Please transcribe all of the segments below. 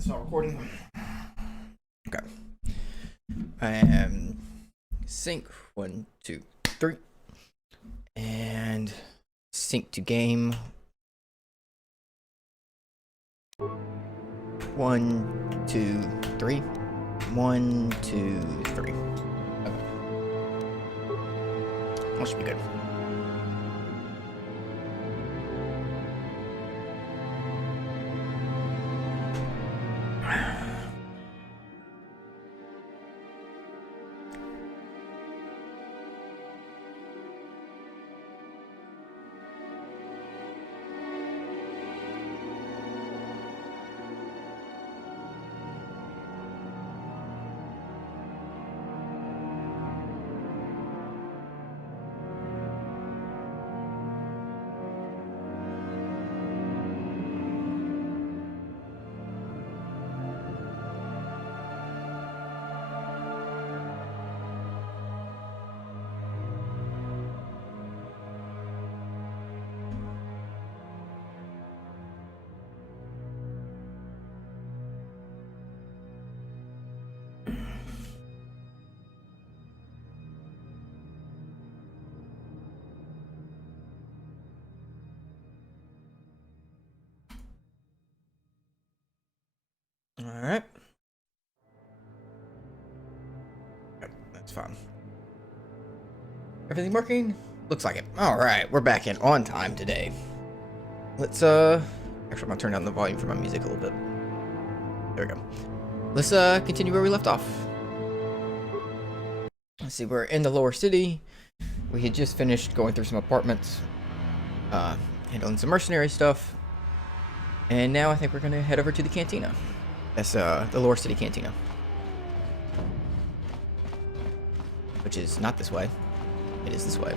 It's not recording. Okay. Sync 1, 2, 3, and sync to game. 1, 2, 3. 1, 2, 3. Okay. That should be good. All right. That's fine. Everything working? Looks like it. All right, we're back in on time today. Let's actually I'm gonna turn down the volume for my music a little bit. There we go. Let's continue where we left off. Let's see, we're in the lower city. We had just finished going through some apartments, handling some mercenary stuff, and now I think we're gonna head over to the cantina. That's the lower city cantina, which is not this way. It is this way.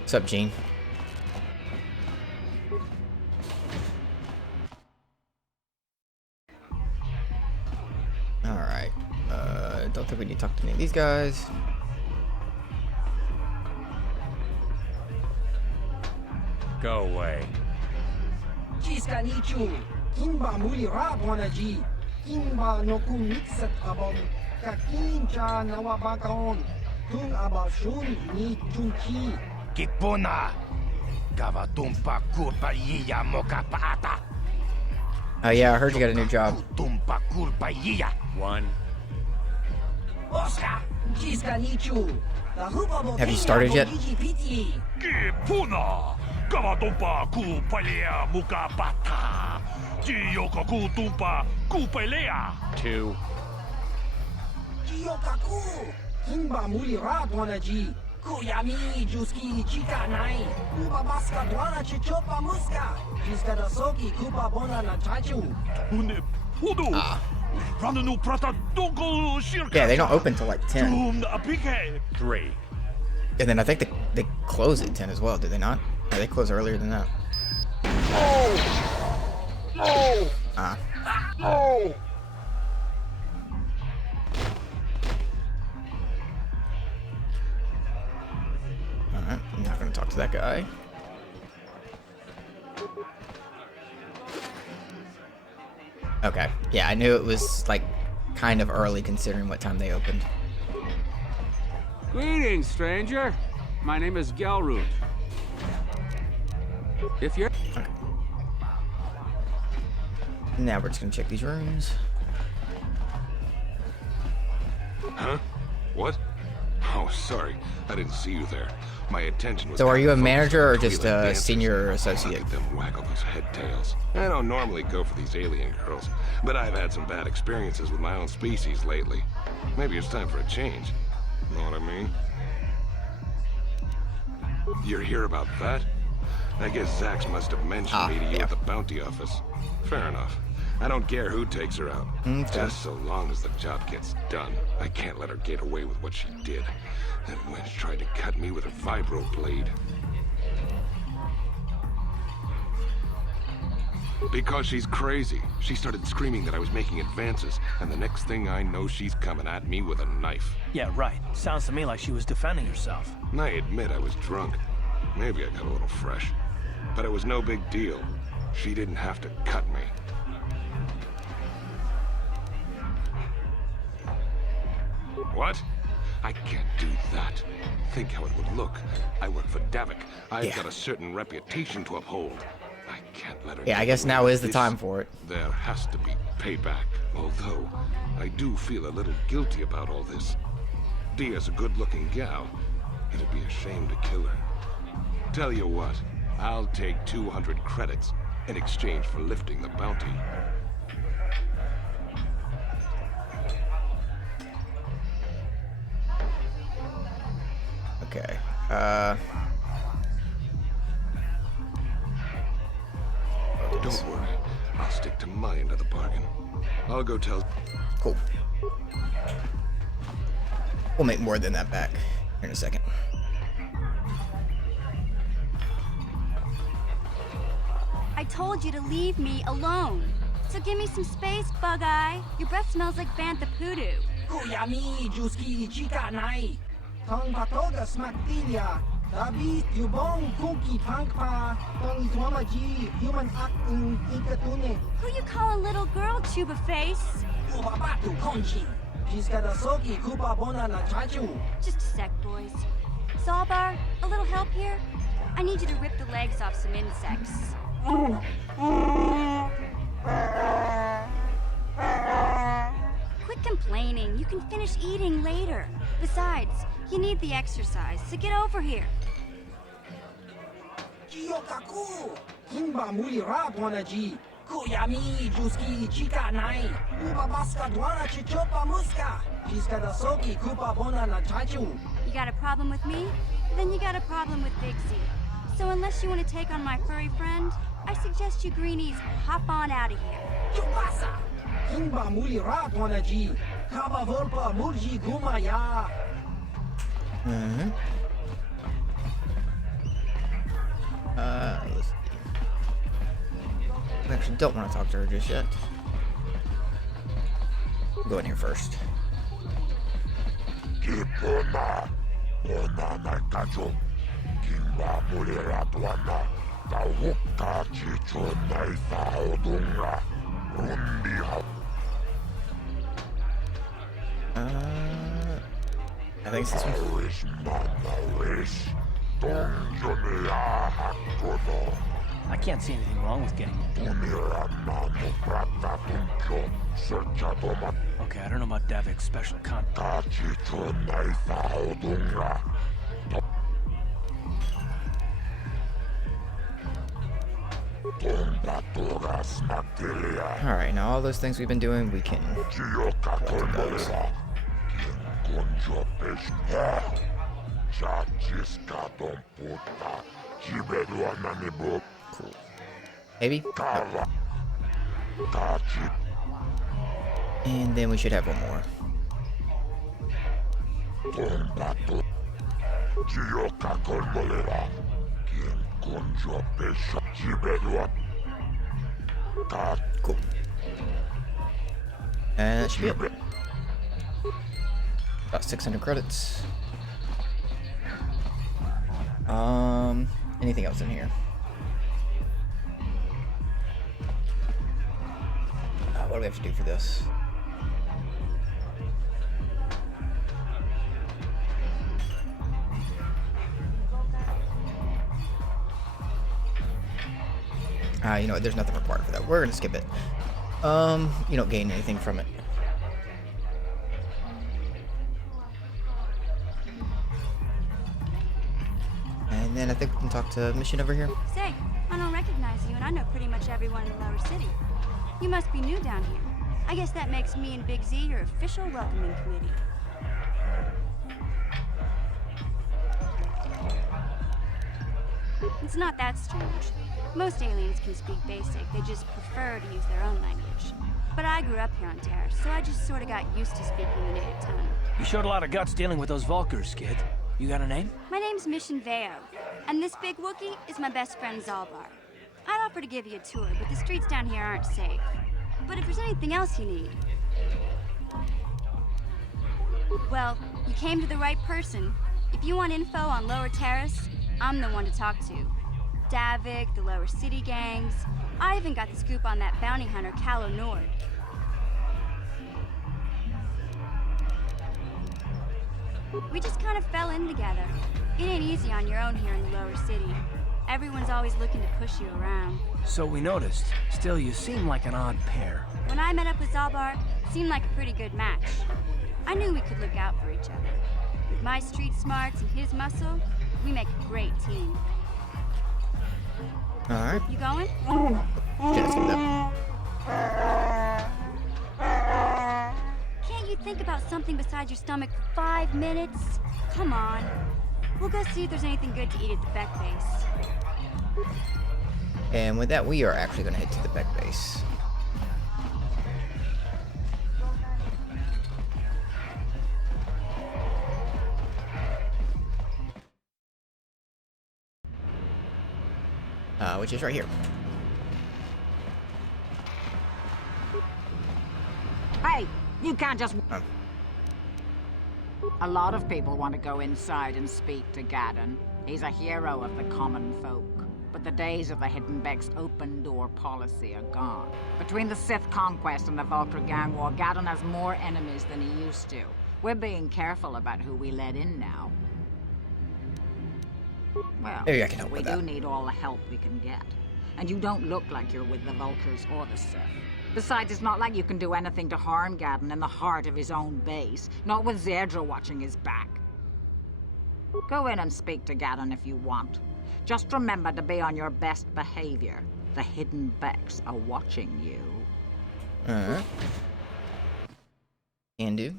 What's up, Gene? Alright. Don't think we need to talk to any of these guys. Go away. Kipuna, Gavatumpa Kurpaiya Mokapata. Oh yeah, I heard you got a new job. Tumpa Kurpaiya. One. Have you started yet? Kipuna, Gavatumpa Kurpaiya Mokapata. Gioka Kutumpa Kupelea. 2. Giokaku, Kimba Mulira Dwanaji. Kuyami Juski Chika Nai, Kuba Baska Dwana Chichopa Muska, Jiska da Soki Kuba Bona na Chachu. Yeah, they don't open till like 10. 3. And then I think they close at 10 as well, do they not? Yeah, they close earlier than that. Alright, I'm not gonna talk to that guy. Okay, yeah, I knew it was like kind of early considering what time they opened. Greetings, stranger. My name is Gelroot. If you're... Okay. Now we're just gonna check these rooms. Huh? What? Oh, sorry. I didn't see you there. My attention was... So are you a focused manager on or just Twi'lek a dancers. senior Look associate? at them waggle those head tails. I don't normally go for these alien girls, but I've had some bad experiences with my own species lately. Maybe it's time for a change. Know what I mean? You're here about that? I guess Zax must have mentioned me to you yeah. at the bounty office. Fair enough. I don't care who takes her out. Okay. Just so long as the job gets done. I can't let her get away with what she did. That wench tried to cut me with her vibro blade. Because she's crazy. She started screaming that I was making advances, and the next thing I know, she's coming at me with a knife. Yeah, right. Sounds to me like she was defending herself. I admit I was drunk. Maybe I got a little fresh. But it was no big deal. She didn't have to cut me. What? I can't do that. Think how it would look. I work for Davik. I've got a certain reputation to uphold. I can't let her. Yeah, I guess now is the time for it. There has to be payback. Although, I do feel a little guilty about all this. Dia's a good-looking gal. It'd be a shame to kill her. Tell you what, I'll take 200 credits in exchange for lifting the bounty. Okay. Don't worry. I'll stick to my end of the bargain. I'll go tell... Cool. We'll make more than that back here in a second. I told you to leave me alone. So give me some space, Bug-Eye. Your breath smells like Bantha Poodoo. Kuyami Juski Chika Nai. Tong Patoga Smaktilia. Dabi Yubong Kunki Pankpa. Tong Itwamaji Human Acting Ikatune. Who you calling little girl, Chuba Face? Ubabatu Konchi. She's got a soki Kupa Bona na Chachu. Just a sec, boys. Zalbar, a little help here? I need you to rip the legs off some insects. Quit complaining. You can finish eating later. Besides, you need the exercise, so get over here. Jiyokaku. Kimba Muli Ratwanaji. Kuyami Juski Chika Nai. Ubabaska Dwana Chichopa Muska. She's got a soki Kupa Bona na Chachu. You got a problem with me? Then you got a problem with Big Z. So unless you want to take on my furry friend, I suggest you greenies hop on out of here. Chupasa. Kimba Muli Ratwanaji. Kaba Volpa Mulji Gumaya. Let's see. I actually don't want to talk to her just yet. Go in here first. Kipuna. Ona na kajo. Kimba Muliratwana. Tauka Chicho Naifa Odunga. Rundi. I think it's this one. I can't see anything wrong with getting it. Okay, I don't know about Davik's special contact. Alright, now all those things we've been doing, we can do those. Cool. Maybe? No. And then we should have one more. Cool. And that should be it. About 600 credits. Anything else in here? What do we have to do for this? You know what, there's nothing required for that. We're gonna skip it. You don't gain anything from it. And then I think we can talk to Mission over here. Say, I don't recognize you, and I know pretty much everyone in the lower city. You must be new down here. I guess that makes me and Big Z your official welcoming committee. It's not that strange. Most aliens can speak basic, they just prefer to use their own language. But I grew up here on Terra, so I just sort of got used to speaking the native tongue. You showed a lot of guts dealing with those Vulkars, kid. You got a name? My name's Mission Veo, and this big Wookiee is my best friend Zalbar. I'd offer to give you a tour, but the streets down here aren't safe. But if there's anything else you need... Well, you came to the right person. If you want info on Lower Terrace, I'm the one to talk to. Davik, the Lower City gangs. I even got the scoop on that bounty hunter, Callow Nord. We just kind of fell in together. It ain't easy on your own here in the Lower City. Everyone's always looking to push you around. So we noticed. Still, you seem like an odd pair. When I met up with Zalbar, it seemed like a pretty good match. I knew we could look out for each other. With my street smarts and his muscle, we make a great team. Alright. You going? Okay, let's give that. Can't you think about something besides your stomach for 5 minutes? Come on. We'll go see if there's anything good to eat at the Beck base. And with that, we are actually going to head to the Beck base. Which is right here. Hey, you can't just... A lot of people want to go inside and speak to Gaddon. He's a hero of the common folk. But the days of the Hidden Beck's open-door policy are gone. Between the Sith conquest and the Vulcar gang war, Gaddon has more enemies than he used to. We're being careful about who we let in now. Well, Maybe I can help we with do that. need all the help we can get. And you don't look like you're with the Vulcars or the Sith. Besides, it's not like you can do anything to harm Gaddon in the heart of his own base. Not with Zerdra watching his back. Go in and speak to Gaddon if you want. Just remember to be on your best behavior. The Hidden Becks are watching you. Alright. Can do.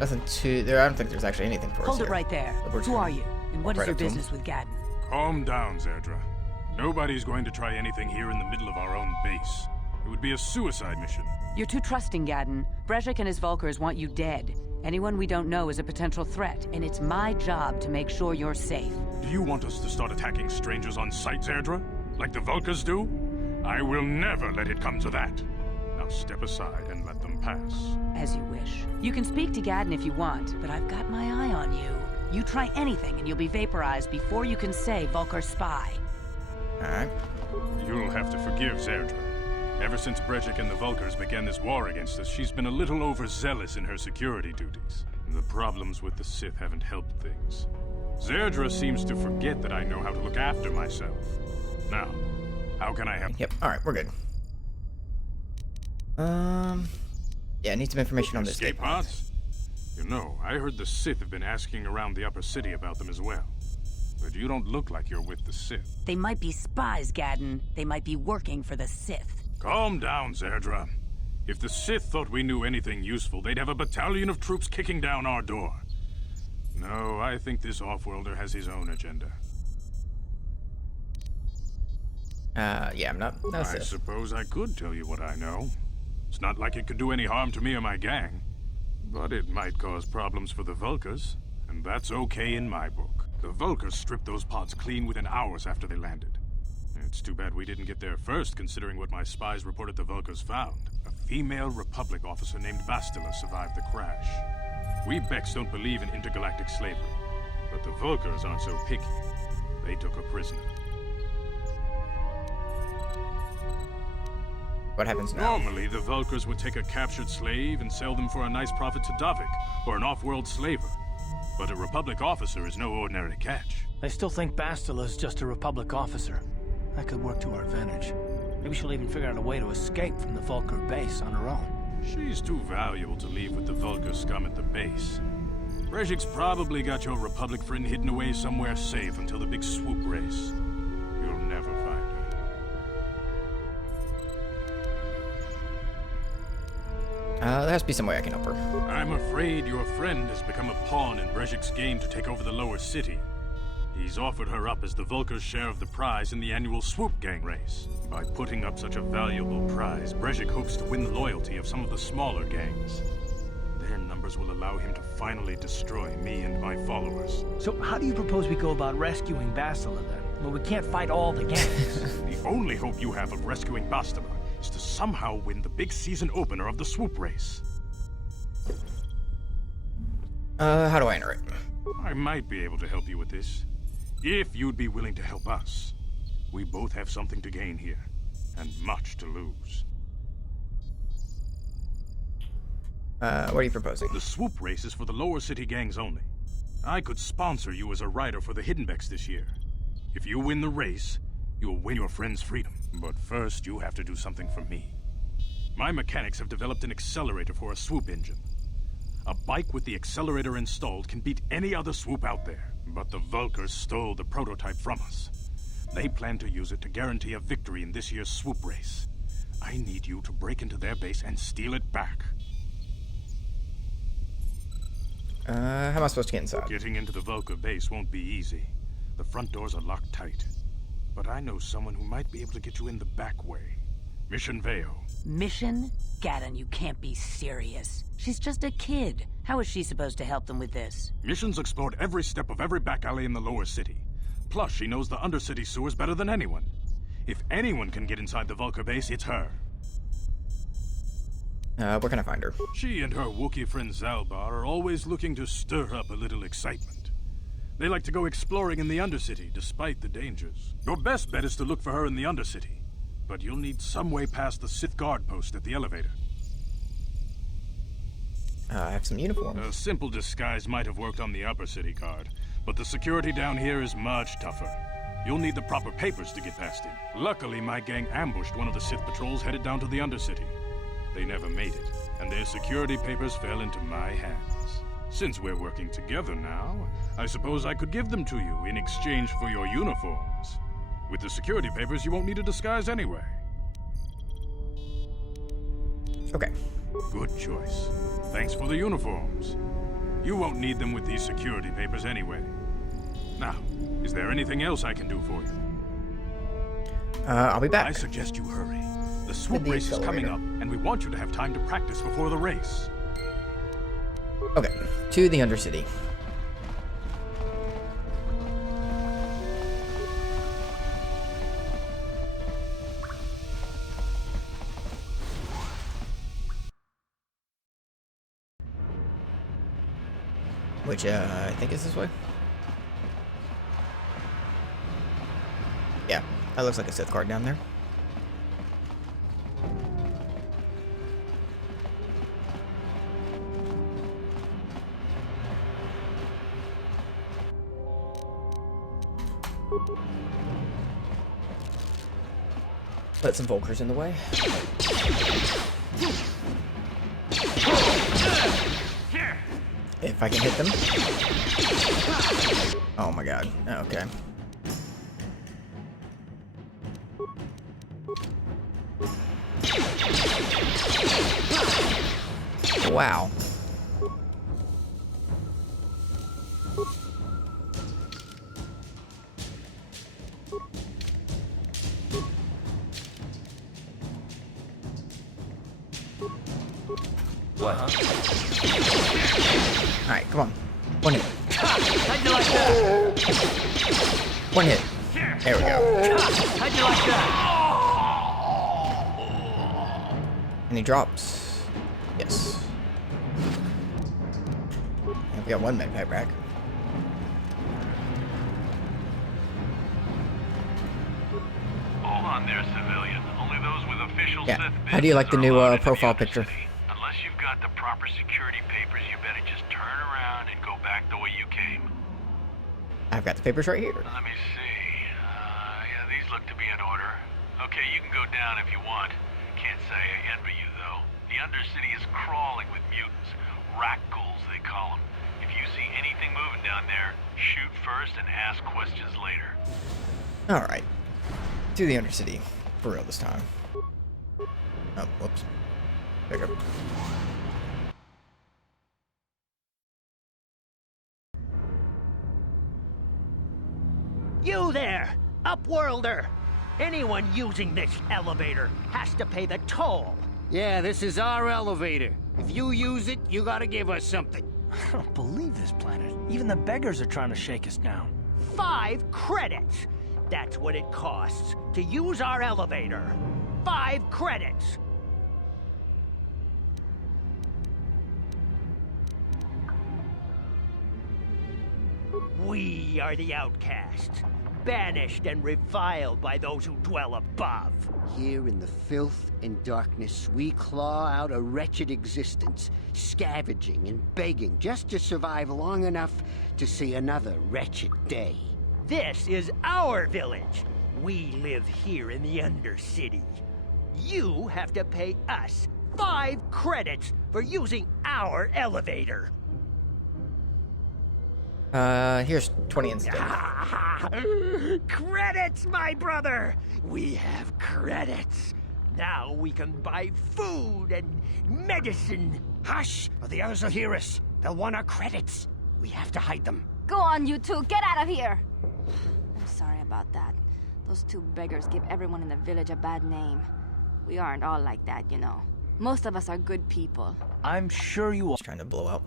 Nothing too... I don't think there's actually anything for us Hold it here. right there. But we're just Who gonna are you? And what walk is right your up to him. business with Gaddon? Calm down, Zerdra. Nobody's going to try anything here in the middle of our own base. It would be a suicide mission. You're too trusting, Gaddon. Brezhik and his Vulkars want you dead. Anyone we don't know is a potential threat, and it's my job to make sure you're safe. Do you want us to start attacking strangers on sight, Zerdra? Like the Vulcars do? I will never let it come to that. Now step aside and let them pass. As you wish. You can speak to Gaddon if you want, but I've got my eye on you. You try anything and you'll be vaporized before you can say Vulcar spy. Alright. You'll have to forgive Zerdra. Ever since Brejik and the Vulcars began this war against us, she's been a little overzealous in her security duties. The problems with the Sith haven't helped things. Zerdra seems to forget that I know how to look after myself. Now, how can I help? Yep. Alright, we're good. Yeah, I need some information on this Escape pods? You know, I heard the Sith have been asking around the upper city about them as well. But you don't look like you're with the Sith. They might be spies, Gaddon. They might be working for the Sith. Calm down, Zerdra. If the Sith thought we knew anything useful, they'd have a battalion of troops kicking down our door. No, I think this off-worlder has his own agenda. Yeah, I'm not I Sith. suppose I could tell you what I know. It's not like it could do any harm to me or my gang. But it might cause problems for the Vulcars, and that's okay in my book. The Vulcars stripped those pods clean within hours after they landed. It's too bad we didn't get there first, considering what my spies reported the Vulcars found. A female Republic officer named Bastila survived the crash. We Becks don't believe in intergalactic slavery, but the Vulcars aren't so picky. They took her prisoner. What happens now? Normally, the Vulcars would take a captured slave and sell them for a nice profit to Davik, or an off-world slaver. But a Republic officer is no ordinary catch. I still think Bastila's just a Republic officer. That could work to our advantage. Maybe she'll even figure out a way to escape from the Vulcar base on her own. She's too valuable to leave with the Vulcar scum at the base. Brejik's probably got your Republic friend hidden away somewhere safe until the big swoop race. You'll never find her. There has to be some way I can help her. I'm afraid your friend has become a pawn in Brejik's game to take over the lower city. He's offered her up as the Vulcar's share of the prize in the annual Swoop Gang race. By putting up such a valuable prize, Brejik hopes to win the loyalty of some of the smaller gangs. Their numbers will allow him to finally destroy me and my followers. So how do you propose we go about rescuing Bastila then? Well, we can't fight all the gangs. The only hope you have of rescuing Bastila is to somehow win the big season opener of the swoop race. How do I enter it? I might be able to help you with this, if you'd be willing to help us. We both have something to gain here, and much to lose. What are you proposing? The swoop race is for the lower city gangs only. I could sponsor you as a rider for the Hiddenbecks this year. If you win the race, you'll win your friend's freedom. But first, you have to do something for me. My mechanics have developed an accelerator for a swoop engine. A bike with the accelerator installed can beat any other swoop out there. But the Vulkars stole the prototype from us. They plan to use it to guarantee a victory in this year's swoop race. I need you to break into their base and steal it back. How am I supposed to get inside? Getting into the Vulkar base won't be easy. The front doors are locked tight. But I know someone who might be able to get you in the back way. Mission Veo. Mission? Gaddon, you can't be serious. She's just a kid. How is she supposed to help them with this? Mission's explored every step of every back alley in the lower city. Plus, she knows the undercity sewers better than anyone. If anyone can get inside the Vulkar base, it's her. Where can I find her? She and her Wookiee friend Zalbar are always looking to stir up a little excitement. They like to go exploring in the Undercity, despite the dangers. Your best bet is to look for her in the Undercity. But you'll need some way past the Sith guard post at the elevator. I have some uniforms. A simple disguise might have worked on the Upper City guard, but the security down here is much tougher. You'll need the proper papers to get past him. Luckily, my gang ambushed one of the Sith patrols headed down to the Undercity. They never made it, and their security papers fell into my hands. Since we're working together now, I suppose I could give them to you in exchange for your uniforms. With the security papers, you won't need a disguise anyway. Okay. Good choice. Thanks for the uniforms. You won't need them with these security papers anyway. Now, is there anything else I can do for you? I'll be back. I suggest you hurry. The swoop the race is coming accelerator. up, and we want you to have time to practice before the race. Okay, to the Undercity. Which, I think is this way? Yeah, that looks like a Sith guard down there. Put some Vulkars in the way. If I can hit them. Oh my god. Okay. Wow. What, huh? Alright, come on. One hit. How'd you like that? One hit. There we go. How'd you like that? And he drops. Yes. And we got one med pack back. Hold on there, civilian. Only those with official Yeah. Sith How do you like the business new are allowed into the profile Undercity. picture? Unless you've got the proper security papers, you better just turn around and go back the way you came. I've got the papers right here. Let me see. Yeah, these look to be in order. Okay, you can go down if you want. Can't say I envy you, though. The Undercity is crawling with mutants. Rat ghouls, they call them. If you see anything moving down there, shoot first and ask questions later. Alright. To the Undercity. For real this time. Oh, whoops. There we go. You there, Upworlder! Anyone using this elevator has to pay the toll. Yeah, this is our elevator. If you use it, you gotta give us something. I don't believe this planet. Even the beggars are trying to shake us down. 5 credits! That's what it costs to use our elevator. 5 credits! We are the outcasts, banished and reviled by those who dwell above. Here in the filth and darkness, we claw out a wretched existence, scavenging and begging just to survive long enough to see another wretched day. This is our village. We live here in the Undercity. You have to pay us 5 credits for using our elevator. Here's 20 instead. Credits, my brother! We have credits. Now we can buy food and medicine. Hush, or the others will hear us. They'll want our credits. We have to hide them. Go on, you two. Get out of here. I'm sorry about that. Those 2 beggars give everyone in the village a bad name. We aren't all like that, you know. Most of us are good people. I'm sure you are. Just trying to blow out.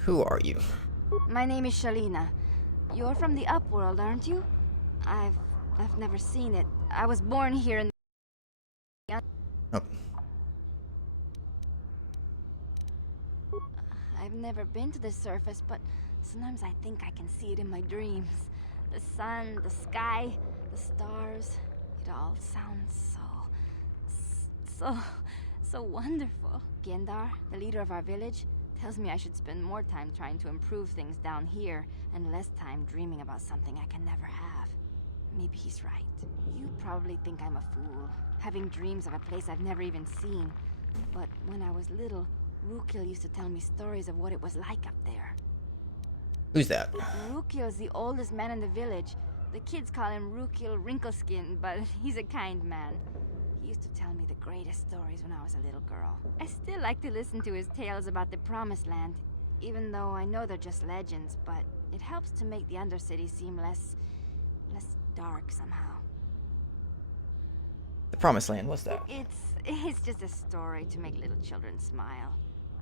Who are you? My name is Shalina. You're from the Upworld, aren't you? I've never seen it. I was born here in... Oh. I've never been to the surface, but sometimes I think I can see it in my dreams. The sun, the sky, the stars. It all sounds so wonderful. Gendar, the leader of our village, tells me I should spend more time trying to improve things down here and less time dreaming about something I can never have. Maybe he's right. You probably think I'm a fool, having dreams of a place I've never even seen. But when I was little, Rukil used to tell me stories of what it was like up there. Who's that? Rukil is the oldest man in the village. The kids call him Rukil Wrinkleskin, but he's a kind man. He used to tell me the greatest stories when I was a little girl. I still like to listen to his tales about the Promised Land, even though I know they're just legends, but it helps to make the Undercity seem less dark somehow. The Promised Land, what's that? It's just a story to make little children smile.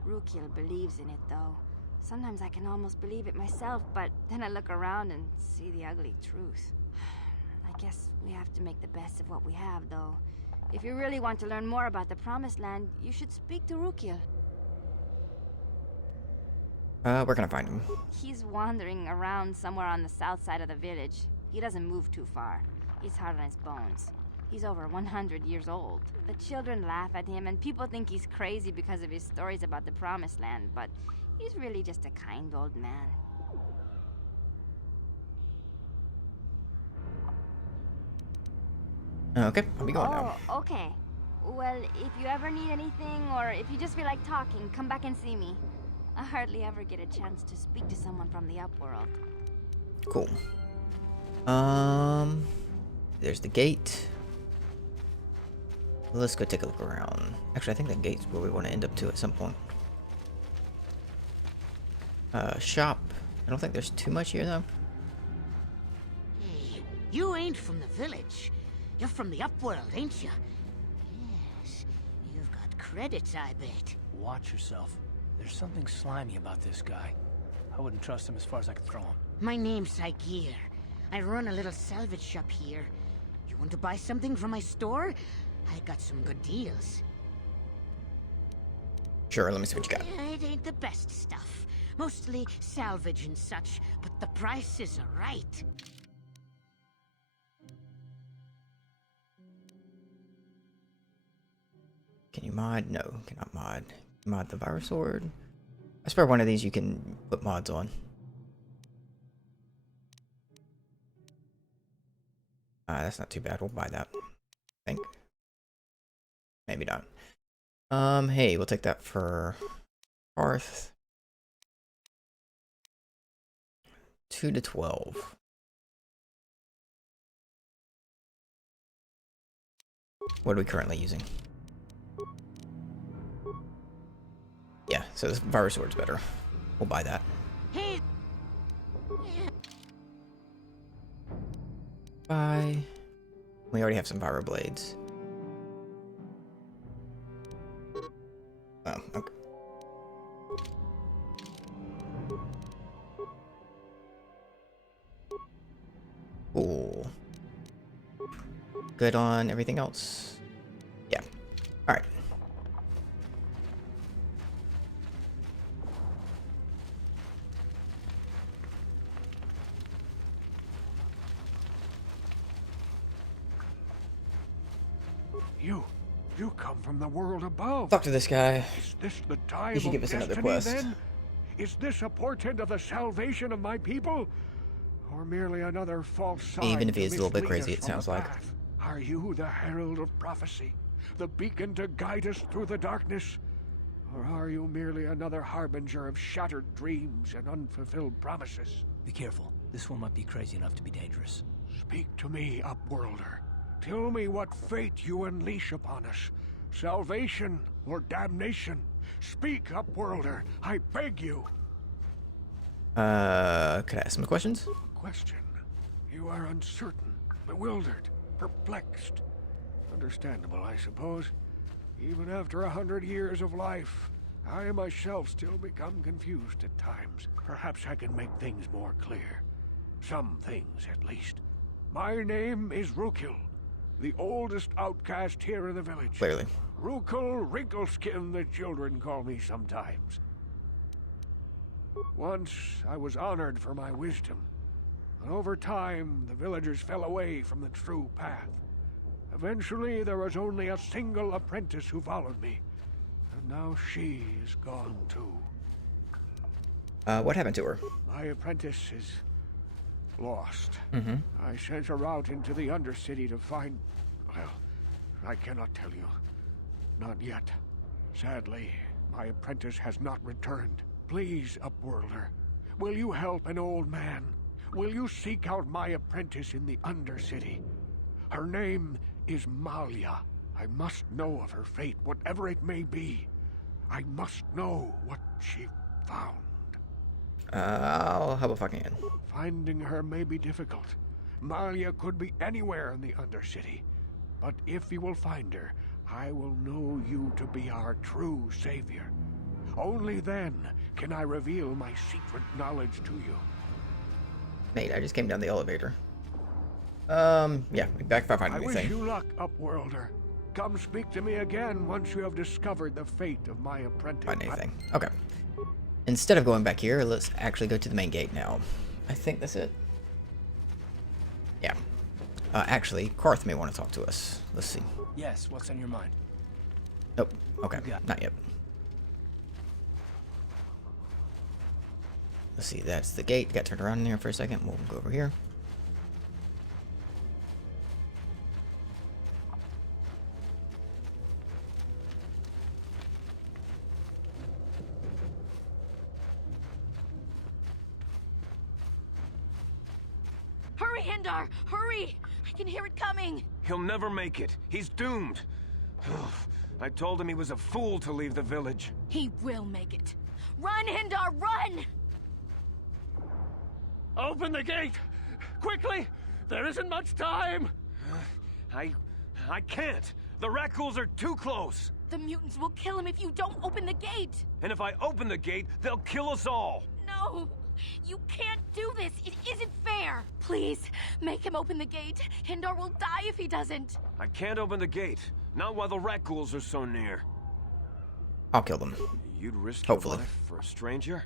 Rukil believes in it, though. Sometimes I can almost believe it myself, but then I look around and see the ugly truth. I guess we have to make the best of what we have, though. If you really want to learn more about the Promised Land, you should speak to Rukil. Where can I find him? He's wandering around somewhere on the south side of the village. He doesn't move too far. He's hard on his bones. He's over 100 years old. The children laugh at him, and people think he's crazy because of his stories about the Promised Land, but he's really just a kind old man. Okay, I'll be going now. Oh, okay. Well, if you ever need anything, or if you just feel like talking, come back and see me. I hardly ever get a chance to speak to someone from the Upworld. Cool. There's the gate. Let's go take a look around. Actually, I think the gate's where we want to end up to at some point. Shop. I don't think there's too much here, though. Hey, you ain't from the village. You're from the Upworld, ain't you? Yes, you've got credits, I bet. Watch yourself. There's something slimy about this guy. I wouldn't trust him as far as I could throw him. My name's Saigir. I run a little salvage shop here. You want to buy something from my store? I got some good deals. Sure, let me see what you got. It ain't the best stuff. Mostly salvage and such, but the prices are right. Can you mod? No, cannot mod. Mod the virus sword. I swear one of these you can put mods on. That's not too bad. We'll buy that. I think. Maybe not. Hey, we'll take that for Hearth. 2 to 12. What are we currently using? Yeah, so this virus sword's better. We'll buy that. Hey. Buy. We already have some Viro blades. good on everything else? Yeah. Alright. You come from the world above. Talk to this guy. Is this the time He should give of us another destiny, quest. then? Is this a portent of the salvation of my people? Or merely another false sign? Even if he is a little bit mislead crazy, us it from sounds the like. path? Are you the herald of prophecy? The beacon to guide us through the darkness? Or are you merely another harbinger of shattered dreams and unfulfilled promises? Be careful. This one might be crazy enough to be dangerous. Speak to me, Upworlder. Tell me what fate you unleash upon us. Salvation or damnation? Speak, Upworlder. I beg you. Could I ask some questions? Question. You are uncertain, bewildered, perplexed. Understandable, I suppose. Even after 100 years of life, I myself still become confused at times. Perhaps I can make things more clear. Some things, at least. My name is Rukil, the oldest outcast here in the village. Clearly. Rukil Wrinkleskin, the children call me sometimes. Once, I was honored for my wisdom. And over time, the villagers fell away from the true path. Eventually, there was only a single apprentice who followed me. And now she is gone too. What happened to her? My apprentice is lost. Mm-hmm. I sent her out into the Undercity to find... Well, I cannot tell you. Not yet. Sadly, my apprentice has not returned. Please, Upworlder, will you help an old man? Will you seek out my apprentice in the Undercity? Her name is Malia. I must know of her fate, whatever it may be. I must know what she found. I'll help if I can. Finding her may be difficult. Malia could be anywhere in the Undercity. But if you will find her, I will know you to be our true savior. Only then can I reveal my secret knowledge to you. Mate, I just came down the elevator. Yeah, be back if I find I anything. wish you luck, Upworlder. Come speak to me again once you have discovered the fate of my apprentice. Find anything. Okay. Instead of going back here, let's actually go to the main gate now. I think that's it. Yeah. Actually, Karth may want to talk to us. Let's see. Yes, what's on your mind? Nope. Okay, not yet. Let's see, that's the gate. Got turned around in there for a second. We'll go over here. Hurry, Hindar! Hurry! I can hear it coming! He'll never make it. He's doomed. I told him he was a fool to leave the village. He will make it. Run, Hindar, run! Open the gate! Quickly! There isn't much time! I can't. The Rakghouls are too close. The mutants will kill him if you don't open the gate! And if I open the gate, they'll kill us all. No! You can't do this! It isn't fair! Please, make him open the gate. Hindar will die if he doesn't. I can't open the gate. Not while the Rakghouls are so near. I'll kill them. You'd risk Hopefully. your life for a stranger?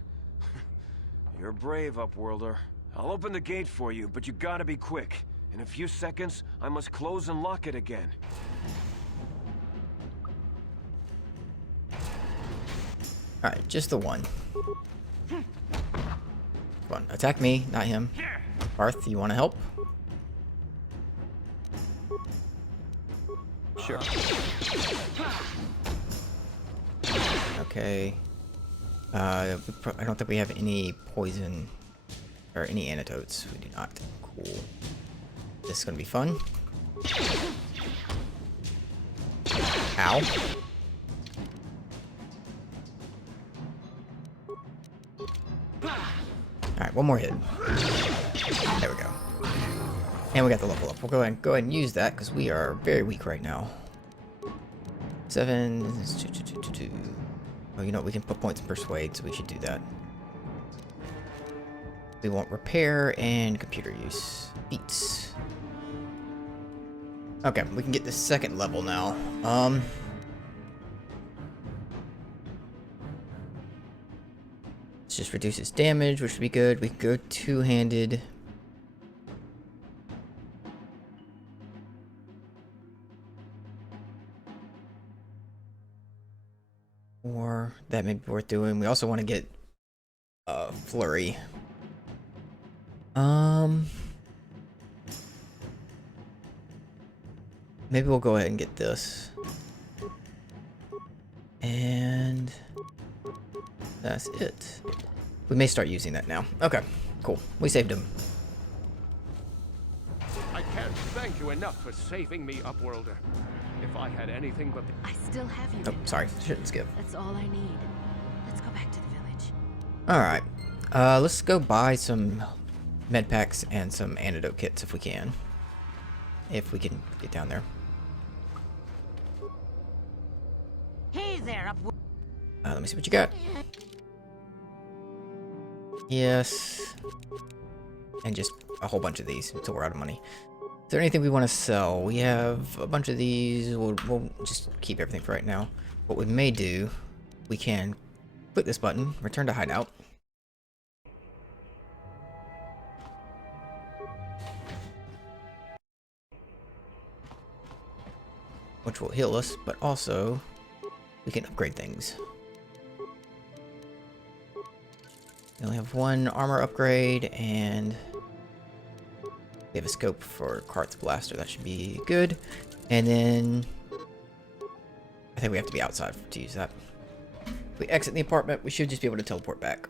You're brave, Upworlder. I'll open the gate for you, but you gotta be quick. In a few seconds, I must close and lock it again. Alright, just the one. Come on, attack me, not him. Karth, you want to help? Sure. Okay. I don't think we have any poison or any antidotes. We do not. Cool. This is gonna be fun. Ow. Alright, one more hit. There we go. And we got the level up. We'll go ahead and use that because we are very weak right now. 7. Oh, you know what? We can put points in persuade, so we should do that. We want repair and computer use. Beats. Okay, we can get the second level now. Let's just reduce its damage, which would be good. We can go two-handed. Or that may be worth doing. We also want to get flurry. Maybe we'll go ahead and get this. And that's it. We may start using that now. Okay, cool. We saved him. I can't thank you enough for saving me, Upworlder. If I had anything but the... I still have you. Oh, sorry. Shouldn't skip. That's all I need. Let's go back to the village. Alright. Let's go buy some med packs and some antidote kits if we can. If we can get down there. Hey there, Let me see what you got. Yes. And just a whole bunch of these until we're out of money. Is there anything we want to sell? We have a bunch of these. We'll just keep everything for right now. What we may do, we can click this button, return to hideout. Which will heal us, but also we can upgrade things. We only have one armor upgrade, and we have a scope for Kart's blaster. That should be good. And then I think we have to be outside to use that. If we exit the apartment, we should just be able to teleport back.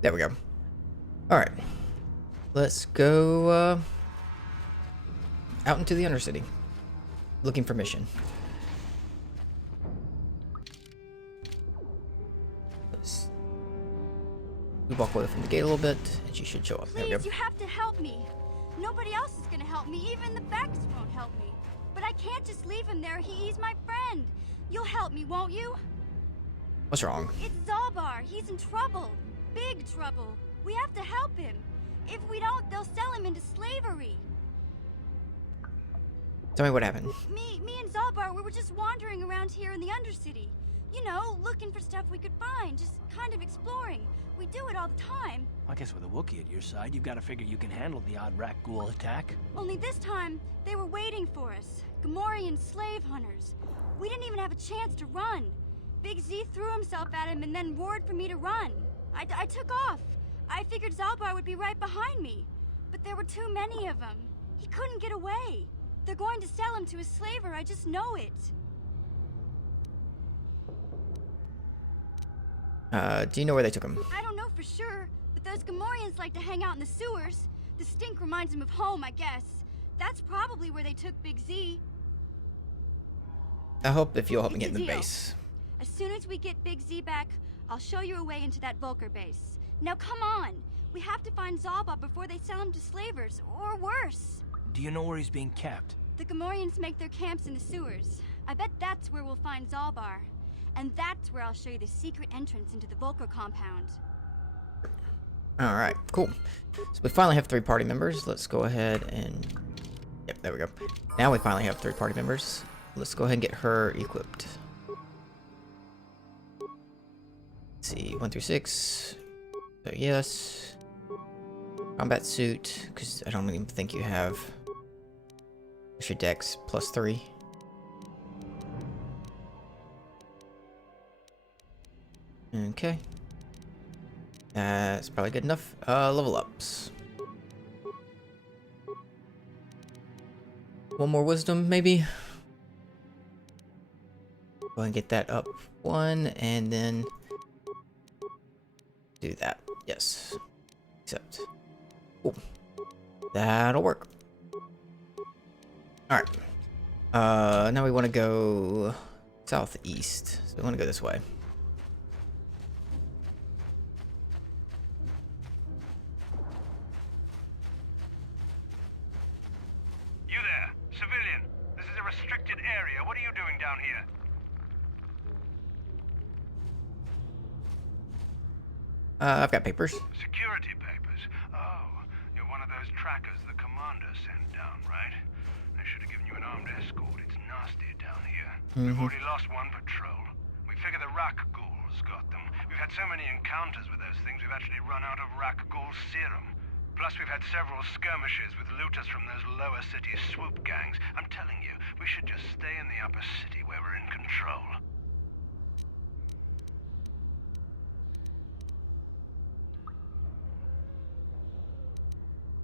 There we go. Alright. Let's go out into the Undercity. Looking for mission. We walk away from the gate a little bit, and she should show up. There we go. Please, you have to help me. Nobody else is gonna help me. Even the Becks won't help me. But I can't just leave him there. He's my friend. You'll help me, won't you? What's wrong? It's Zalbar. He's in trouble. Big trouble. We have to help him. If we don't, they'll sell him into slavery. Tell me what happened. Me and Zalbar, we were just wandering around here in the Undercity. You know, looking for stuff we could find, just kind of exploring. We do it all the time. I guess with a Wookiee at your side, you've got to figure you can handle the odd rat ghoul attack. Only this time, they were waiting for us. Gamorrean slave hunters. We didn't even have a chance to run. Big Z threw himself at him and then roared for me to run. I took off. I figured Zalbar would be right behind me. But there were too many of them. He couldn't get away. They're going to sell him to a slaver, I just know it. Do you know where they took him? I don't know for sure, but those Gamorreans like to hang out in the sewers. The stink reminds them of home, I guess. That's probably where they took Big Z. I hope if you'll help me get in the Deal. base. As soon as we get Big Z back, I'll show you a way into that Vulcar base. Now come on! We have to find Zalbar before they sell him to slavers, or worse. Do you know where he's being kept? The Gamorreans make their camps in the sewers. I bet that's where we'll find Zalbar. And that's where I'll show you the secret entrance into the Vulcar compound. Alright, cool. So we finally have 3 party members. Let's go ahead and... Yep, there we go. Now we finally have 3 party members. Let's go ahead and get her equipped. Let's see, 1 through 6. So yes. Combat suit, because I don't even think you have... What's your dex? +3. Okay. That's probably good enough. Level ups. 1 more wisdom, maybe? Go ahead and get that up 1, and then do that. Yes. Accept. Cool. That'll work. Alright. Now we want to go southeast. So we want to go this way. You there, civilian. This is a restricted area. What are you doing down here? I've got papers. Security papers? Oh, you're one of those trackers the commander sent down, right? They should have given you an armed escort. It's nasty down here. We've already lost one patrol. We figure the Rak ghouls got them. We've had so many encounters with those things, we've actually run out of Rak ghoul serum. Plus, we've had several skirmishes with looters from those lower city swoop gangs. I'm telling you, we should just stay in the upper city where we're in control.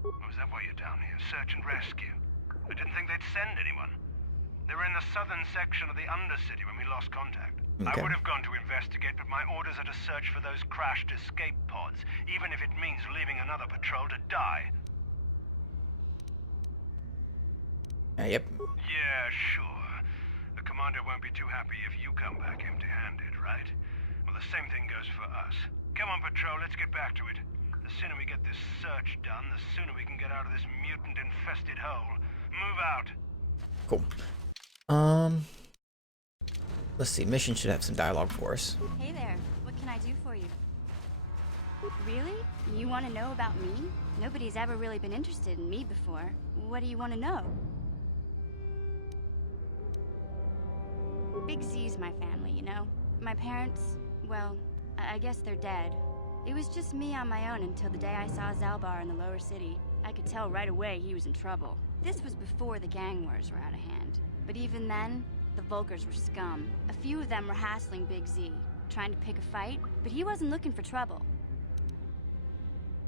Oh, is that why you're down here? Search and rescue? I didn't think they'd send anyone. They were in the southern section of the Undercity when we lost contact. Okay. I would have gone to investigate, but my orders are to search for those crashed escape pods, even if it means leaving another patrol to die. Yep. Yeah, sure. The commander won't be too happy if you come back empty-handed, right? Well, the same thing goes for us. Come on, patrol, let's get back to it. The sooner we get this search done, the sooner we can get out of this mutant-infested hole. Move out. Cool. Let's see. Mission should have some dialogue for us. Hey there, what can I do for you? Really? You want to know about me? Nobody's ever really been interested in me before. What do you want to know? Big Z's my family, you know? My parents, well, I guess they're dead. It was just me on my own until the day I saw Zalbar in the lower city. I could tell right away he was in trouble. This was before the gang wars were out of hand. But even then, the Vulkars were scum. A few of them were hassling Big Z, trying to pick a fight, but he wasn't looking for trouble.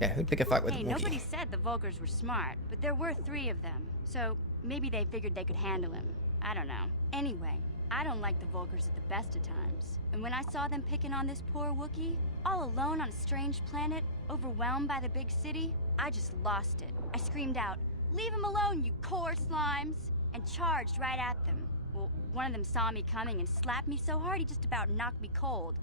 Yeah, who'd pick a fight with Hey, a Wookiee? nobody said the Vulkars were smart, but there were 3 of them, so maybe they figured they could handle him. I don't know. Anyway, I don't like the Vulkars at the best of times. And when I saw them picking on this poor Wookiee, all alone on a strange planet, overwhelmed by the big city, I just lost it. I screamed out, "Leave him alone, you core slimes!" and charged right at them. Well, one of them saw me coming and slapped me so hard he just about knocked me cold.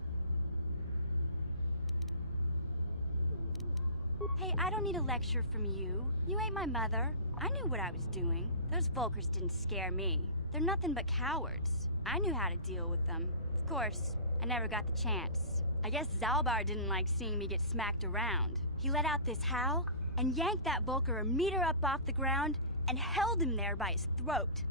Hey, I don't need a lecture from you. You ain't my mother. I knew what I was doing. Those Vulkars didn't scare me. They're nothing but cowards. I knew how to deal with them. Of course, I never got the chance. I guess Zalbar didn't like seeing me get smacked around. He let out this howl and yanked that Vulkar a meter up off the ground and held him there by his throat.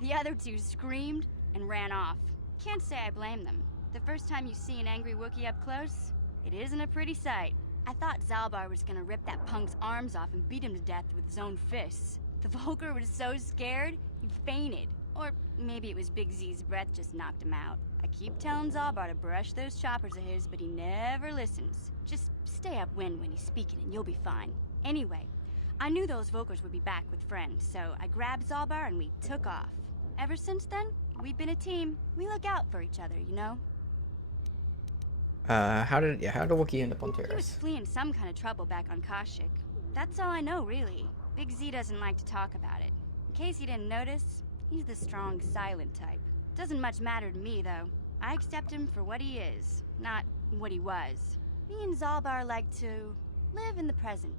The other 2 screamed and ran off. Can't say I blame them. The first time you see an angry Wookiee up close, it isn't a pretty sight. I thought Zalbar was gonna rip that punk's arms off and beat him to death with his own fists. The Vulkar was so scared, he fainted. Or maybe it was Big Z's breath just knocked him out. I keep telling Zalbar to brush those choppers of his, but he never listens. Just stay upwind when he's speaking and you'll be fine. Anyway, I knew those Vulkars would be back with friends, so I grabbed Zalbar and we took off. Ever since then, we've been a team. We look out for each other, you know? How did Wookiee end up on He was Terrace? fleeing some kind of trouble back on Kashyyyk. That's all I know, really. Big Z doesn't like to talk about it. In case you didn't notice, he's the strong, silent type. Doesn't much matter to me, though. I accept him for what he is, not what he was. Me and Zalbar like to live in the present.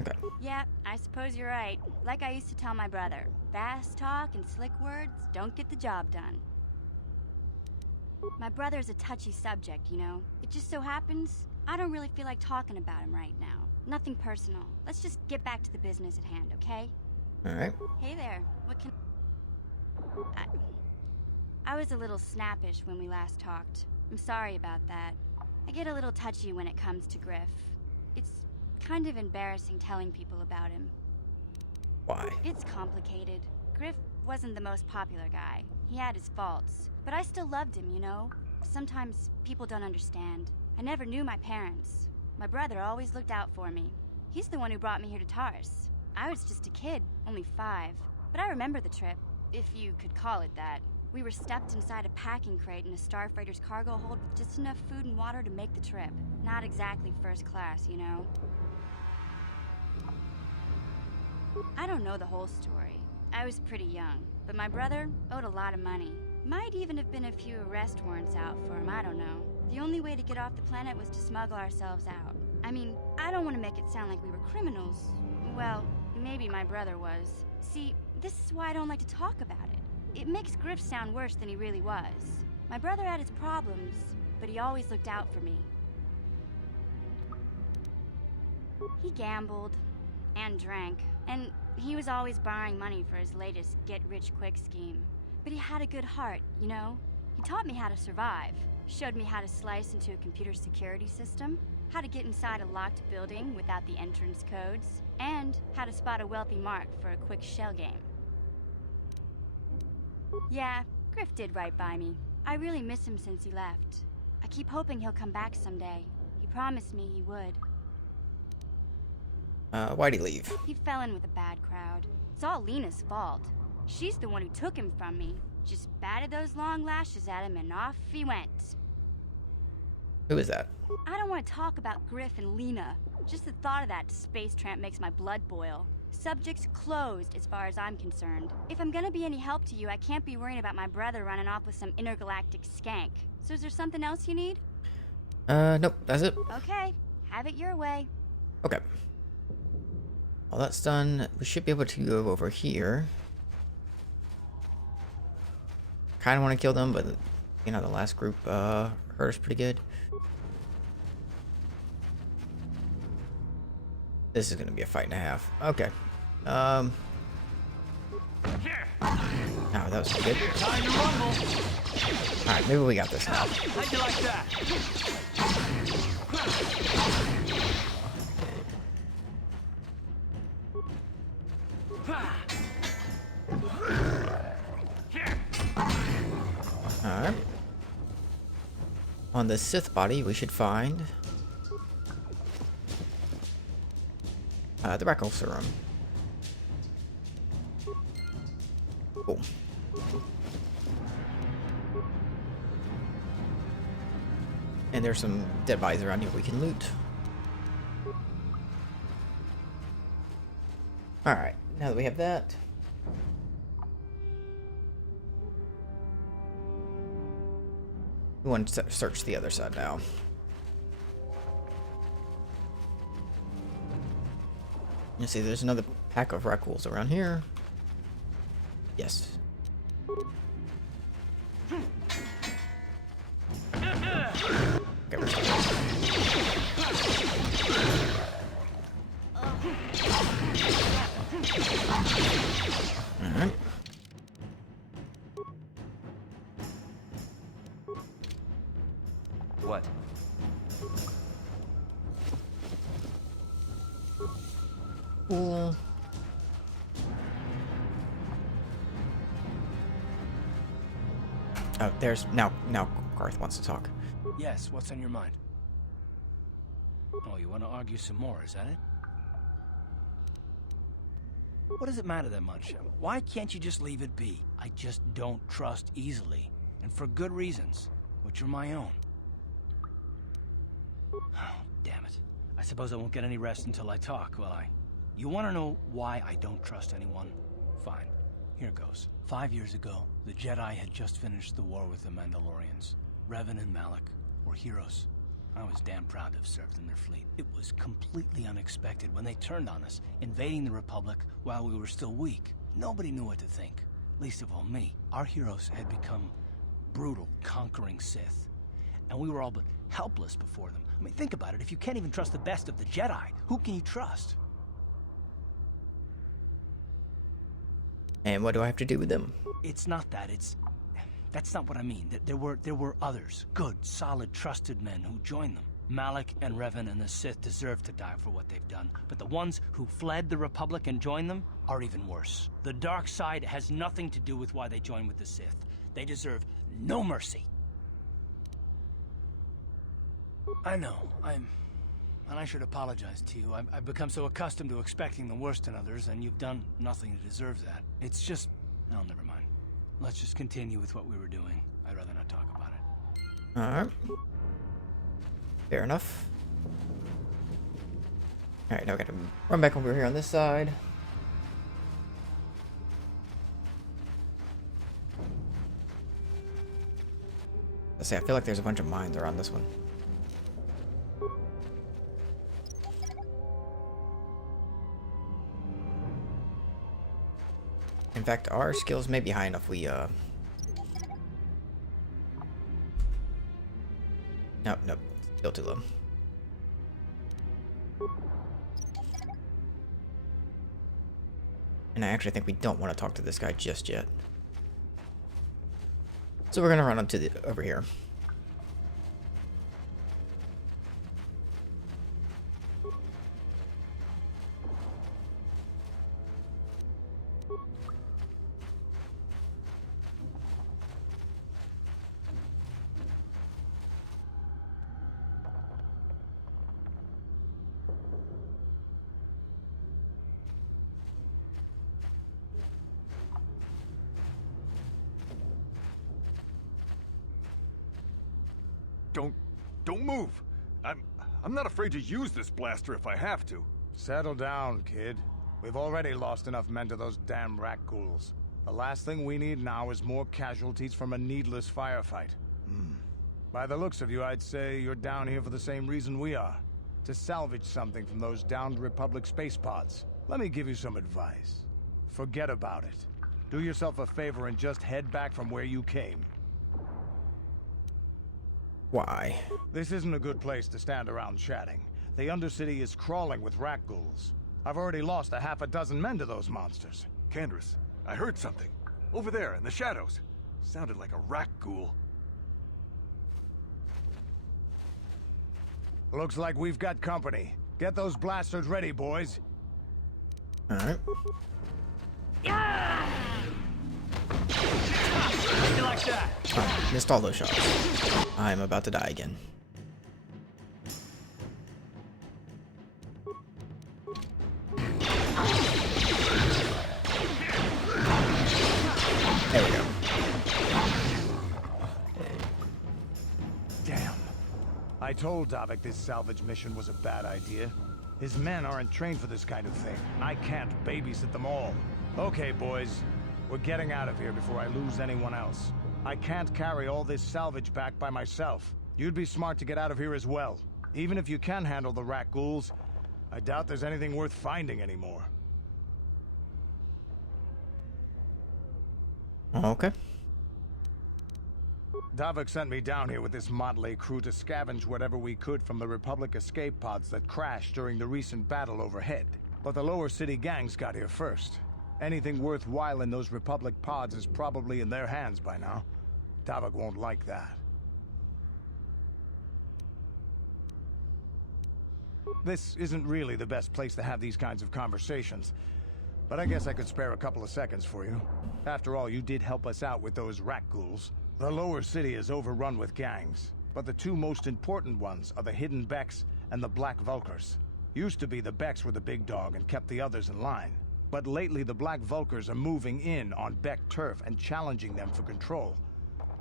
Okay. Yeah, I suppose you're right. Like I used to tell my brother, fast talk and slick words don't get the job done. My brother's a touchy subject, you know? It just so happens, I don't really feel like talking about him right now. Nothing personal. Let's just get back to the business at hand, okay? Alright. Hey there, what can... I was a little snappish when we last talked. I'm sorry about that. I get a little touchy when it comes to Griff. It's kind of embarrassing telling people about him. Why? It's complicated. Griff wasn't the most popular guy. He had his faults. But I still loved him, you know? Sometimes people don't understand. I never knew my parents. My brother always looked out for me. He's the one who brought me here to Taurus. I was just a kid, only 5. But I remember the trip, if you could call it that. We were stuffed inside a packing crate in a starfreighter's cargo hold with just enough food and water to make the trip. Not exactly first class, you know? I don't know the whole story. I was pretty young, but my brother owed a lot of money. Might even have been a few arrest warrants out for him, I don't know. The only way to get off the planet was to smuggle ourselves out. I mean, I don't want to make it sound like we were criminals. Well, maybe my brother was. See, this is why I don't like to talk about it. It makes Griff sound worse than he really was. My brother had his problems, but he always looked out for me. He gambled and drank, and he was always borrowing money for his latest get-rich-quick scheme. But he had a good heart, you know? He taught me how to survive, showed me how to slice into a computer security system, how to get inside a locked building without the entrance codes, and how to spot a wealthy mark for a quick shell game. Yeah, Griff did right by me. I really miss him since he left. I keep hoping he'll come back someday. He promised me he would. Why'd he leave? He fell in with a bad crowd. It's all Lena's fault. She's the one who took him from me. Just batted those long lashes at him and off he went. Who is that? I don't want to talk about Griff and Lena. Just the thought of that space tramp makes my blood boil. Subject's closed as far as I'm concerned. If I'm gonna be any help to you, I can't be worrying about my brother running off with some intergalactic skank. So is there something else you need? Nope, that's it. Okay, have it your way. Okay. Well, that's done. We should be able to go over here. Kind of want to kill them, but, you know, the last group hurt us pretty good. This is going to be a fight and a half. Okay. Oh, that was pretty good. Time to rumble. Alright, maybe we got this now. How'd you like that? Alright. On the Sith body, we should find the Reckle Serum. Cool. And there's some dead bodies around here we can loot. Alright, now that we have that. We want to search the other side now. You see, there's another pack of Reckles around here. Yes. Okay, we're still Alright. What? Cool. Oh, there's now Garth wants to talk. Yes, what's on your mind? Oh, you want to argue some more, is that it? What does it matter that much? Why can't you just leave it be? I just don't trust easily, and for good reasons, which are my own. Oh, damn it. I suppose I won't get any rest until I talk, will I? You want to know why I don't trust anyone? Fine. Here goes. 5 years ago, the Jedi had just finished the war with the Mandalorians. Revan and Malak were heroes. I was damn proud to have served in their fleet. It was completely unexpected when they turned on us, invading the Republic while we were still weak. Nobody knew what to think, least of all me. Our heroes had become brutal, conquering Sith, and we were all but helpless before them. I mean, think about it. If you can't even trust the best of the Jedi, who can you trust? And what do I have to do with them? It's not that. That's not what I mean. There were others, good, solid, trusted men who joined them. Malak and Revan and the Sith deserve to die for what they've done, but the ones who fled the Republic and joined them are even worse. The dark side has nothing to do with why they joined with the Sith. They deserve no mercy. I know, and I should apologize to you. I've become so accustomed to expecting the worst in others, and you've done nothing to deserve that. It's just... oh, never mind. Let's just continue with what we were doing. I'd rather not talk about it. Alright. Fair enough. Alright, now we gotta run back over here on this side. Let's see, I feel like there's a bunch of mines around this one. In fact, our skills may be high enough we Nope, nope. Still too low. And I actually think we don't want to talk to this guy just yet. So we're gonna run up to the over here. Don't move. I'm not afraid to use this blaster if I have to. Settle down, kid. We've already lost enough men to those damn rat ghouls. The last thing we need now is more casualties from a needless firefight. By the looks of you, I'd say you're down here for the same reason we are. To salvage something from those downed Republic space pods. Let me give you some advice. Forget about it. Do yourself a favor and just head back from where you came. Why? This isn't a good place to stand around chatting. The Undercity is crawling with rat ghouls. I've already lost a half a dozen men to those monsters. Candace, I heard something. Over there, in the shadows. Sounded like a rat ghoul. Looks like we've got company. Get those blasters ready, boys. Alright. You like that? Oh, missed all those shots. I'm about to die again. There we go. Damn. I told Davik this salvage mission was a bad idea. His men aren't trained for this kind of thing. I can't babysit them all. Okay, boys. We're getting out of here before I lose anyone else. I can't carry all this salvage back by myself. You'd be smart to get out of here as well. Even if you can handle the rat ghouls, I doubt there's anything worth finding anymore. Okay. Davik sent me down here with this motley crew to scavenge whatever we could from the Republic escape pods that crashed during the recent battle overhead. But the lower city gangs got here first. Anything worthwhile in those Republic pods is probably in their hands by now. Davik won't like that. This isn't really the best place to have these kinds of conversations, but I guess I could spare a couple of seconds for you. After all, you did help us out with those rat ghouls. The lower city is overrun with gangs, but the two most important ones are the Hidden Becks and the Black Vulkars. Used to be the Becks were the big dog and kept the others in line. But lately the Black Vulkars are moving in on Beck turf and challenging them for control.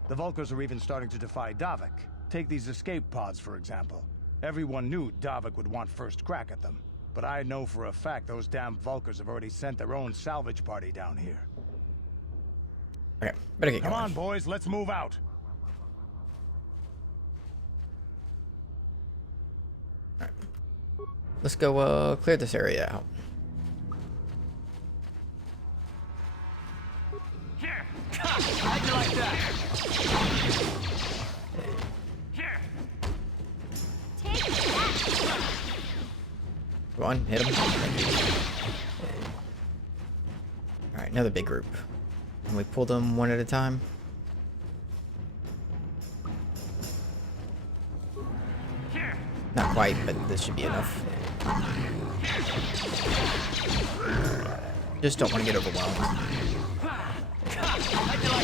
The Vulkars are even starting to defy Davik. Take these escape pods, for example. Everyone knew Davik would want first crack at them. But I know for a fact those damn Vulkars have already sent their own salvage party down here. Okay, better get going. Come on, boys, let's move out. Alright. Let's go, clear this area out. Here! How'd you like that? Here! Take that! Come on, hit him. Alright, another big group. And we pull them one at a time. Here! Not quite, but this should be enough. Just don't want to get overwhelmed. How'd you like that?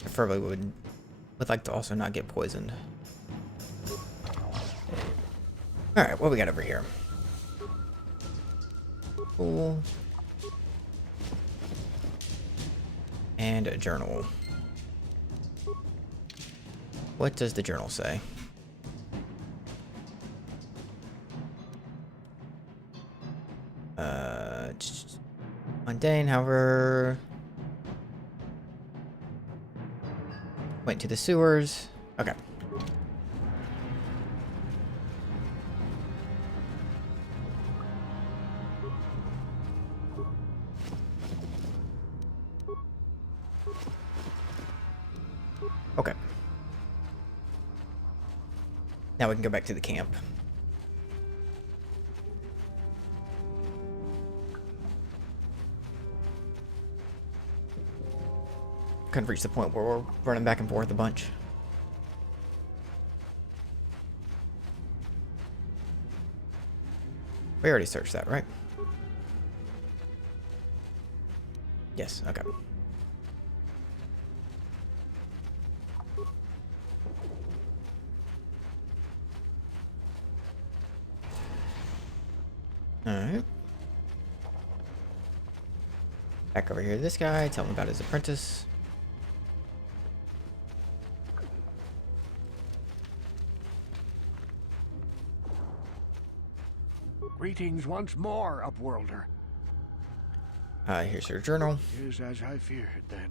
Preferably would like to also not get poisoned. Alright, what we got over here? Cool. And a journal. What does the journal say? Mundane, however. Went to the sewers. Okay. Okay. Now we can go back to the camp. Couldn't reach the point where we're running back and forth a bunch. We already searched that, right? Yes, okay. Alright. Back over here to this guy, tell him about his apprentice. Greetings once more, Upworlder. Here's your journal. Is as I feared, then.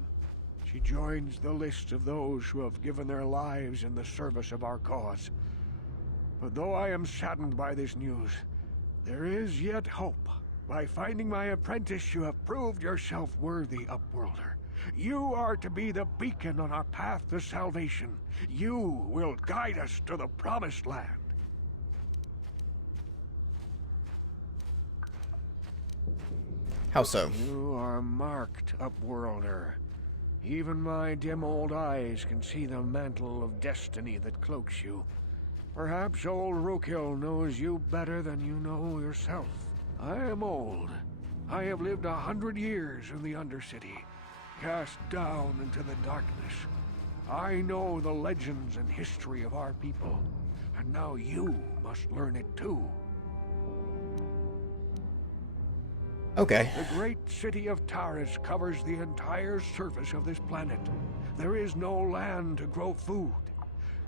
She joins the list of those who have given their lives in the service of our cause. But though I am saddened by this news, there is yet hope. By finding my apprentice, you have proved yourself worthy, Upworlder. You are to be the beacon on our path to salvation. You will guide us to the Promised Land. How so? You are marked, Upworlder. Even my dim old eyes can see the mantle of destiny that cloaks you. Perhaps old Rookhill knows you better than you know yourself. I am old. I have lived 100 years in the Undercity, cast down into the darkness. I know the legends and history of our people, and now you must learn it too. Okay. The great city of Taris covers the entire surface of this planet. There is no land to grow food.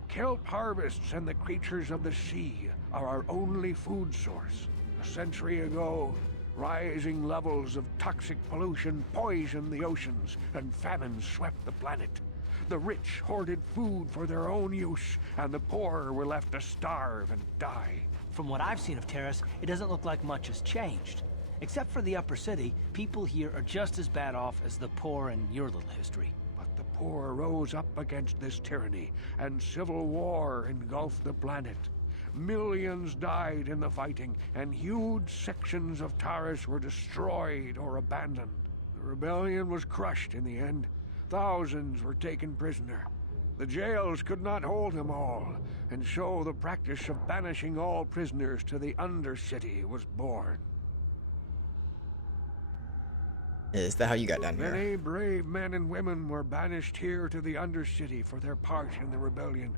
Kelp harvests and the creatures of the sea are our only food source. A century ago, rising levels of toxic pollution poisoned the oceans, and famine swept the planet. The rich hoarded food for their own use, and the poor were left to starve and die. From what I've seen of Terrace, it doesn't look like much has changed. Except for the upper city, people here are just as bad off as the poor in your little history. But the poor rose up against this tyranny, and civil war engulfed the planet. Millions died in the fighting, and huge sections of Taris were destroyed or abandoned. The rebellion was crushed in the end. Thousands were taken prisoner. The jails could not hold them all, and so the practice of banishing all prisoners to the Undercity was born. Is that how you got down here? Many brave men and women were banished here to the Undercity for their part in the rebellion.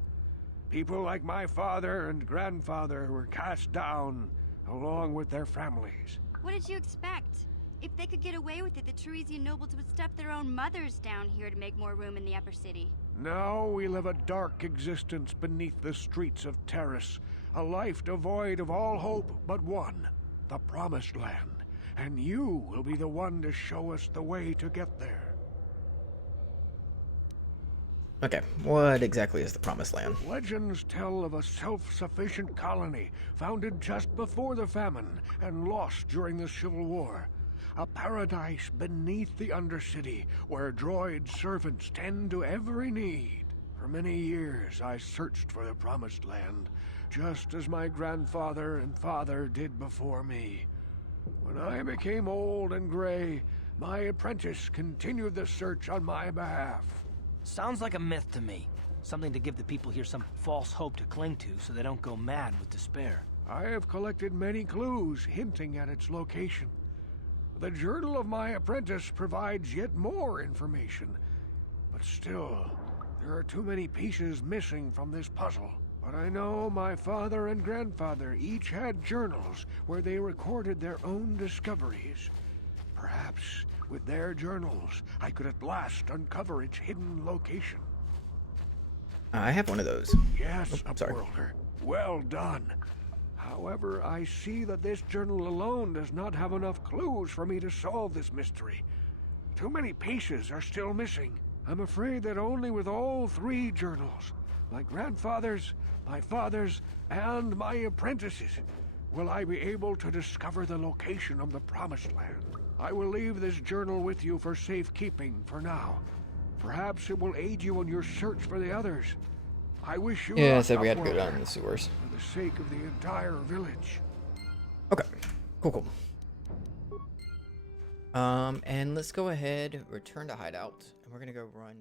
People like my father and grandfather were cast down, along with their families. What did you expect? If they could get away with it, the Teresian nobles would step their own mothers down here to make more room in the upper city. Now we live a dark existence beneath the streets of Taris, a life devoid of all hope but one, the Promised Land. And you will be the one to show us the way to get there. Okay, what exactly is the Promised Land? Legends tell of a self-sufficient colony founded just before the famine and lost during the Civil War. A paradise beneath the Undercity where droid servants tend to every need. For many years I searched for the Promised Land, just as my grandfather and father did before me. When I became old and gray, my apprentice continued the search on my behalf. Sounds like a myth to me. Something to give the people here some false hope to cling to so they don't go mad with despair. I have collected many clues hinting at its location. The journal of my apprentice provides yet more information. But still, there are too many pieces missing from this puzzle. But I know my father and grandfather each had journals where they recorded their own discoveries. Perhaps with their journals, I could at last uncover its hidden location. I have one of those. Yes, sorry. Upworlder. Well done. However, I see that this journal alone does not have enough clues for me to solve this mystery. Too many pieces are still missing. I'm afraid that only with all three journals, my grandfather's, my father's, and my apprentice's, will I be able to discover the location of the Promised Land. I will leave this journal with you for safekeeping for now. Perhaps it will aid you in your search for the others. I wish you Yeah, I luck, said we had to go Upworlder, down in the sewers. for the sake of the entire village. Okay, cool. And let's go ahead, return to hideout, and we're gonna go run